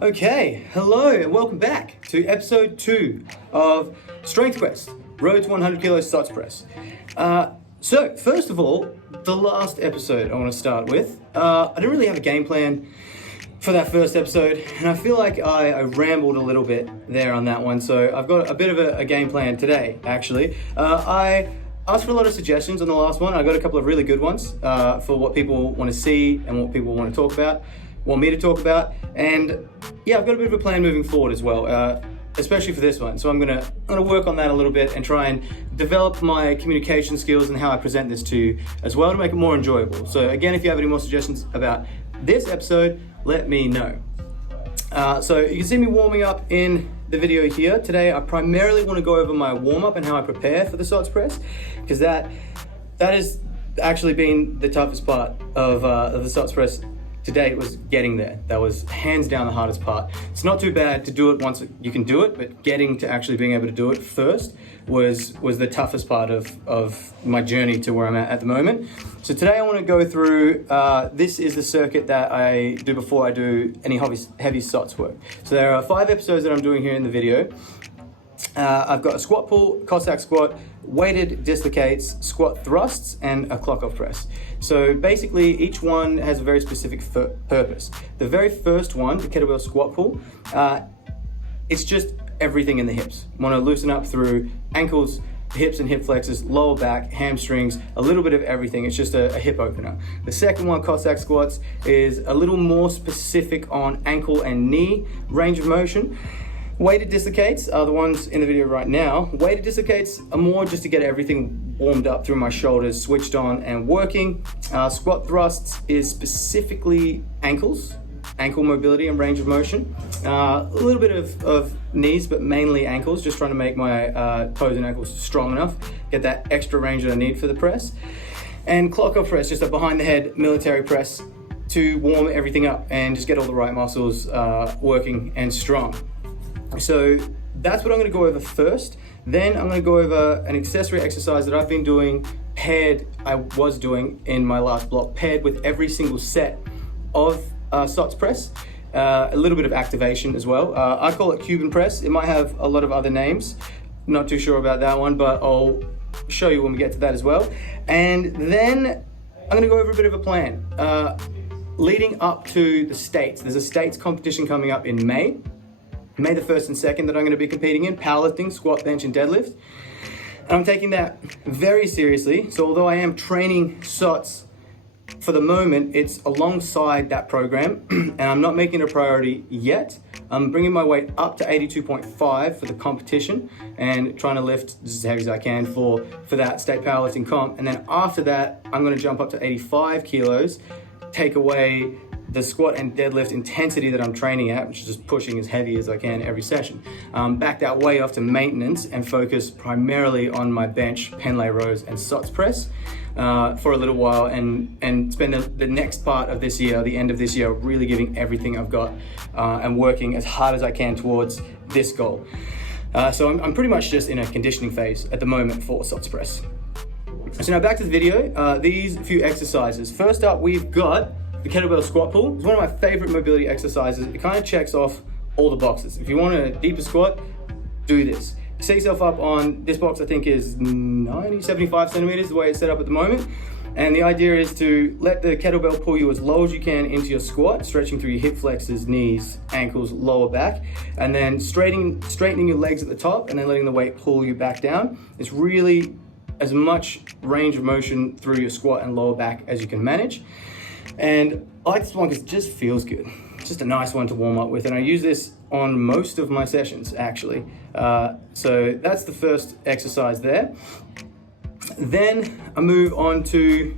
Okay, hello and welcome back to episode 2 of Strength Quest, Road to 100 Kilo SOTS Press. So, first of all, the last episode I want to start with. I didn't really have a game plan for that first episode, and I feel like I rambled a little bit there on that one, so I've got a bit of a game plan today, actually. I asked for a lot of suggestions on the last one. I got a couple of really good ones for what people want to see and what people want me to talk about, and yeah, I've got a bit of a plan moving forward as well, especially for this one. So I'm gonna work on that a little bit and try and develop my communication skills and how I present this to you as well to make it more enjoyable. So again, if you have any more suggestions about this episode, let me know. So you can see me warming up in the video here. Today I primarily want to go over my warm-up and how I prepare for the SOTS press, because that has actually been the toughest part of the SOTS press today. It was getting there. That was hands down the hardest part. It's not too bad to do it once you can do it, but getting to actually being able to do it first was the toughest part of my journey to where I'm at the moment. So today I want to go through, this is the circuit that I do before I do any heavy SOTS work. So there are 5 episodes that I'm doing here in the video. I've got a squat pull, Cossack squat, weighted dislocates, squat thrusts, and a clock off press. So basically each one has a very specific purpose. The very first one, the kettlebell squat pull, it's just everything in the hips. Want to loosen up through ankles, hips and hip flexors, lower back, hamstrings, a little bit of everything. It's just a hip opener. The second one, Cossack squats, is a little more specific on ankle and knee range of motion. Weighted dislocates are the ones in the video right now. Weighted dislocates are more just to get everything warmed up through my shoulders, switched on and working. Squat thrusts is specifically ankles, ankle mobility and range of motion. A little bit of knees, but mainly ankles, just trying to make my toes and ankles strong enough, get that extra range that I need for the press. And clock off press, just a behind the head military press to warm everything up and just get all the right muscles working and strong. So that's what I'm going to go over first. Then I'm going to go over an accessory exercise that I've been doing I was doing in my last block, paired with every single set of SOTS press. A little bit of activation as well. I call it Cuban press. It might have a lot of other names. Not too sure about that one, but I'll show you when we get to that as well. And then I'm going to go over a bit of a plan. Leading up to the States, there's a States competition coming up in May the 1st and 2nd that I'm going to be competing in, powerlifting, squat, bench, and deadlift. And I'm taking that very seriously. So although I am training SOTS for the moment, it's alongside that program, and I'm not making it a priority yet. I'm bringing my weight up to 82.5 for the competition and trying to lift as heavy as I can for that state powerlifting comp. And then after that, I'm going to jump up to 85 kilos, take away the squat and deadlift intensity that I'm training at, which is just pushing as heavy as I can every session. Back that way off to maintenance and focus primarily on my bench, pen lay rows, and SOTS press for a little while, and spend the next part of this year, the end of this year, really giving everything I've got and working as hard as I can towards this goal. So I'm pretty much just in a conditioning phase at the moment for SOTS press. So now back to the video, these few exercises. First up, we've got the kettlebell squat pull. It's one of my favorite mobility exercises. It kind of checks off all the boxes. If you want a deeper squat, do this. Set yourself up on, this box I think is 75 centimeters, the way it's set up at the moment. And the idea is to let the kettlebell pull you as low as you can into your squat, stretching through your hip flexors, knees, ankles, lower back, and then straightening your legs at the top and then letting the weight pull you back down. It's really as much range of motion through your squat and lower back as you can manage. And I like this one because it just feels good. It's just a nice one to warm up with, and I use this on most of my sessions actually. So that's the first exercise there. Then I move on to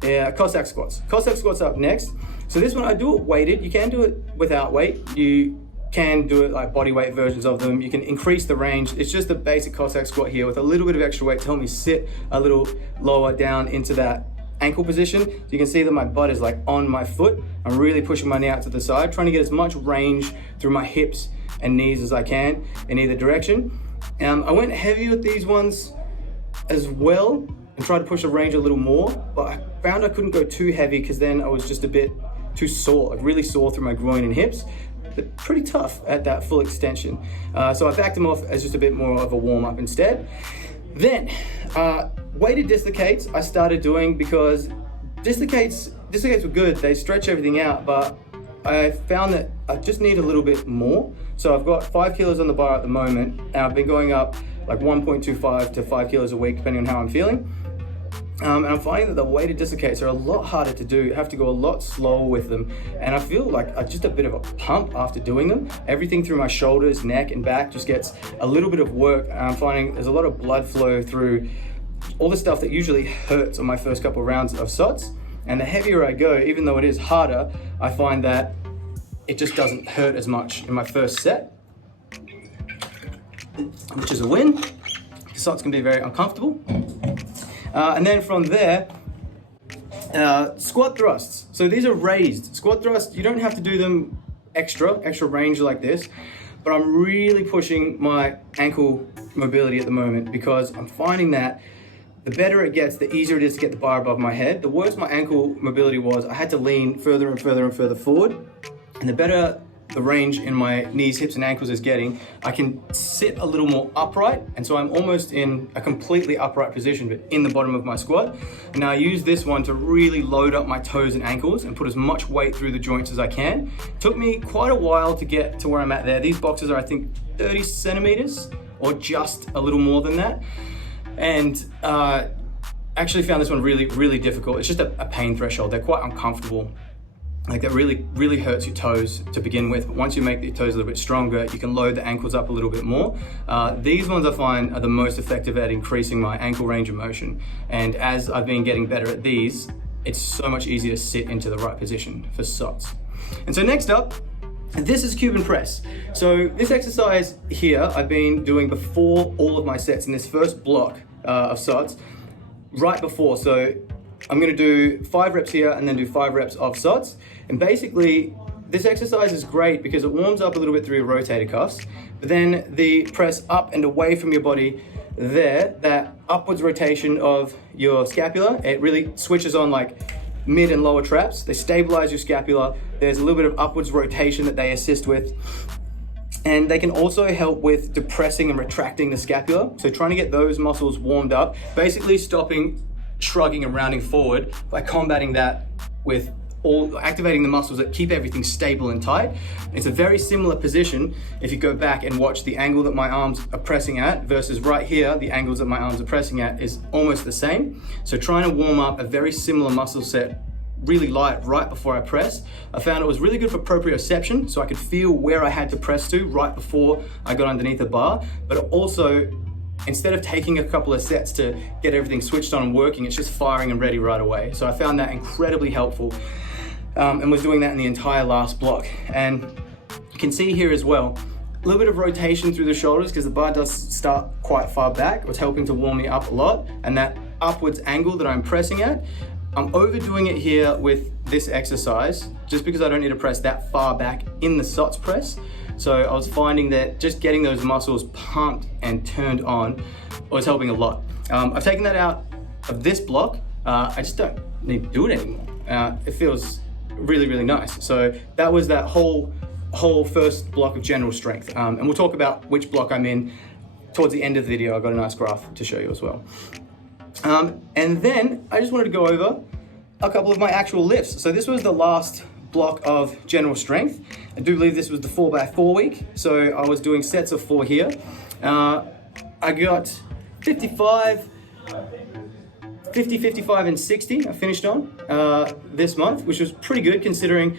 Cossack squats. Cossack squats up next. So this one I do it weighted. You can do it without weight. You can do it like body weight versions of them. You can increase the range. It's just a basic Cossack squat here with a little bit of extra weight to help me sit a little lower down into that ankle position. So you can see that my butt is like on my foot. I'm really pushing my knee out to the side, trying to get as much range through my hips and knees as I can in either direction. I went heavy with these ones as well and tried to push the range a little more, but I found I couldn't go too heavy because then I was just a bit too sore, like really sore through my groin and hips. they're pretty tough at that full extension. So I backed them off as just a bit more of a warm up instead. Then, weighted dislocates I started doing because dislocates were good, they stretch everything out, but I found that I just need a little bit more. So I've got 5 kilos on the bar at the moment, and I've been going up like 1.25 to 5 kilos a week, depending on how I'm feeling. And I'm finding that the weighted dislocates are a lot harder to do. You have to go a lot slower with them. And I feel like just a bit of a pump after doing them. Everything through my shoulders, neck, and back just gets a little bit of work. And I'm finding there's a lot of blood flow through all the stuff that usually hurts on my first couple of rounds of SOTS. And the heavier I go, even though it is harder, I find that it just doesn't hurt as much in my first set, which is a win. SOTS can be very uncomfortable. And then from there, squat thrusts. So these are raised. Squat thrusts, you don't have to do them extra range like this, but I'm really pushing my ankle mobility at the moment because I'm finding that the better it gets, the easier it is to get the bar above my head. The worse my ankle mobility was, I had to lean further and further and further forward. And the better the range in my knees, hips, and ankles is getting, I can sit a little more upright. And so I'm almost in a completely upright position, but in the bottom of my squat. And now I use this one to really load up my toes and ankles and put as much weight through the joints as I can. It took me quite a while to get to where I'm at there. These boxes are, I think, 30 centimeters or just a little more than that. And actually found this one really, really difficult. It's just a pain threshold. They're quite uncomfortable. Like that really, really hurts your toes to begin with. But once you make the toes a little bit stronger, you can load the ankles up a little bit more. These ones I find are the most effective at increasing my ankle range of motion. And as I've been getting better at these, it's so much easier to sit into the right position for SOTS. And so next up, this is Cuban press. So this exercise here, I've been doing before all of my sets in this first block of SOTS, right before. So I'm gonna do 5 reps here and then do 5 reps of SOTS. And basically, this exercise is great because it warms up a little bit through your rotator cuffs, but then the press up and away from your body there, that upwards rotation of your scapula, it really switches on like mid and lower traps. They stabilize your scapula. There's a little bit of upwards rotation that they assist with. And they can also help with depressing and retracting the scapula. So trying to get those muscles warmed up, basically stopping shrugging and rounding forward by combating that with activating the muscles that keep everything stable and tight. It's a very similar position if you go back and watch the angle that my arms are pressing at versus right here, the angles that my arms are pressing at is almost the same. So trying to warm up a very similar muscle set really light right before I press. I found it was really good for proprioception, so I could feel where I had to press to right before I got underneath the bar, but also instead of taking a couple of sets to get everything switched on and working, it's just firing and ready right away. So I found that incredibly helpful and was doing that in the entire last block. And you can see here as well, a little bit of rotation through the shoulders because the bar does start quite far back. It was helping to warm me up a lot. And that upwards angle that I'm pressing at, I'm overdoing it here with this exercise just because I don't need to press that far back in the SOTS press. So I was finding that just getting those muscles pumped and turned on was helping a lot. I've taken that out of this block. I just don't need to do it anymore. It feels really, really nice. So that was that whole first block of general strength. And we'll talk about which block I'm in towards the end of the video. I've got a nice graph to show you as well. And then I just wanted to go over a couple of my actual lifts. So this was the last block of general strength. I do believe this was the 4x4 week. So I was doing sets of 4 here. I got 55, 50, 55, and 60 I finished on this month, which was pretty good considering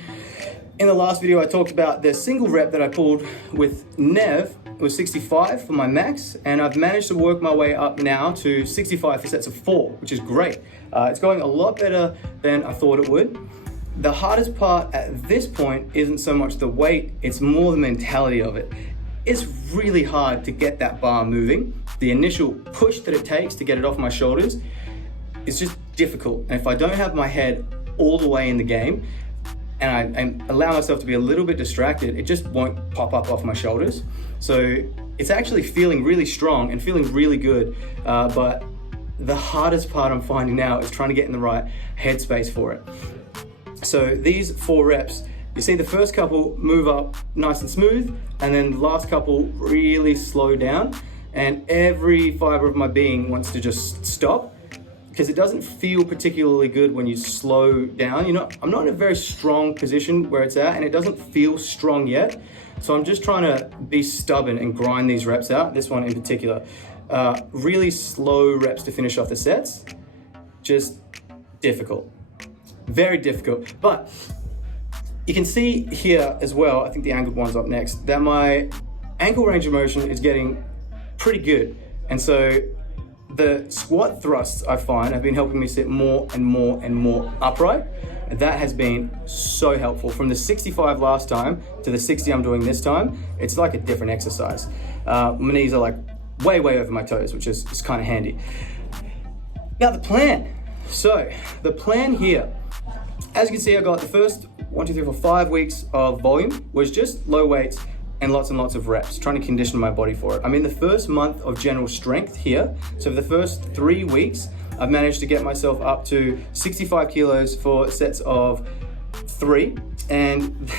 in the last video I talked about the single rep that I pulled with Nev. It was 65 for my max, and I've managed to work my way up now to 65 for sets of 4, which is great. It's going a lot better than I thought it would. The hardest part at this point isn't so much the weight, it's more the mentality of it. It's really hard to get that bar moving. The initial push that it takes to get it off my shoulders is just difficult. And if I don't have my head all the way in the game, and I allow myself to be a little bit distracted, it just won't pop up off my shoulders. So it's actually feeling really strong and feeling really good, but the hardest part I'm finding now is trying to get in the right headspace for it. So these 4 reps, You see the first couple move up nice and smooth, and then the last couple really slow down, and every fiber of my being wants to just stop, because it doesn't feel particularly good when you slow down. I'm not in a very strong position where it's at, and it doesn't feel strong yet. So I'm just trying to be stubborn and grind these reps out. This one in particular, really slow reps to finish off the sets. Just difficult, very difficult. But you can see here as well, I think the angled one's up next, that my ankle range of motion is getting pretty good. And so the squat thrusts, I find, have been helping me sit more and more and more upright. And that has been so helpful. From the 65 last time to the 60 I'm doing this time, it's like a different exercise. My knees are like way over my toes, which is kind of handy. Now the plan. So the plan here, as you can see, I got the first 5 weeks of volume was just low weights and lots of reps, trying to condition my body for it. I'm in the first month of general strength here. So for the first 3 weeks, I've managed to get myself up to 65 kilos for sets of 3. And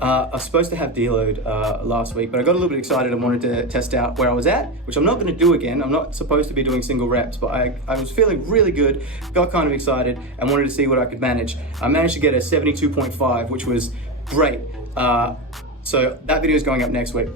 I was supposed to have deload last week, but I got a little bit excited and wanted to test out where I was at, which I'm not going to do again. I'm not supposed to be doing single reps, but I was feeling really good, got kind of excited, and wanted to see what I could manage. I managed to get a 72.5, which was great. So that video is going up next week.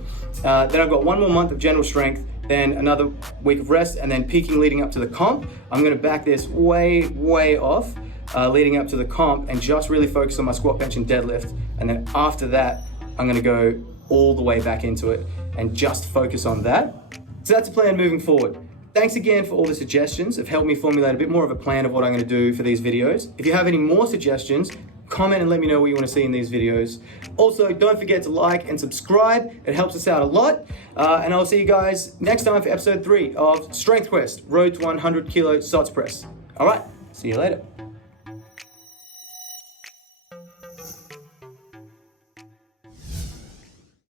Then I've got 1 more month of general strength, then another week of rest, and then peaking leading up to the comp. I'm going to back this way off leading up to the comp and just really focus on my squat, bench, and deadlift. And then after that, I'm going to go all the way back into it and just focus on that. So that's a plan moving forward. Thanks again for all the suggestions. Have helped me formulate a bit more of a plan of what I'm going to do for these videos. If you have any more suggestions, comment and let me know what you want to see in these videos. Also, don't forget to like and subscribe. It helps us out a lot. And I'll see you guys next time for episode 3 of Strength Quest, Road to 100 Kilo SOTS Press. All right, see you later.